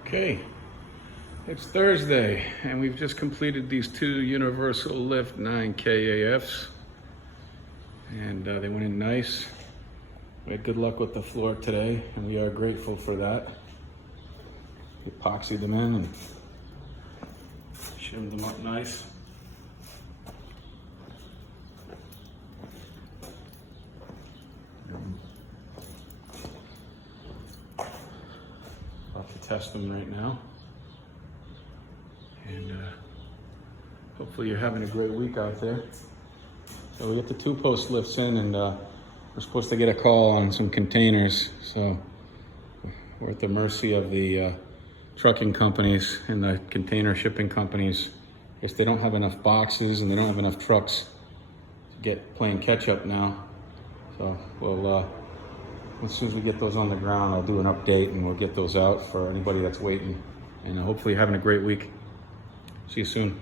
Okay, it's Thursday, and we've just completed these two Universalift 9K AFs, and they went in nice. We had good luck with the floor today, and we are grateful for that. We epoxied them in and shimmed them up nice. About to test them right now. And hopefully you're having a great week out there. So we get the 2-post lifts in, and we're supposed to get a call on some containers. So we're at the mercy of the trucking companies and the container shipping companies. I guess they don't have enough boxes and they don't have enough trucks to get playing catch up now. So we'll, as soon as we get those on the ground, I'll do an update and we'll get those out for anybody that's waiting. And hopefully you're having a great week. See you soon.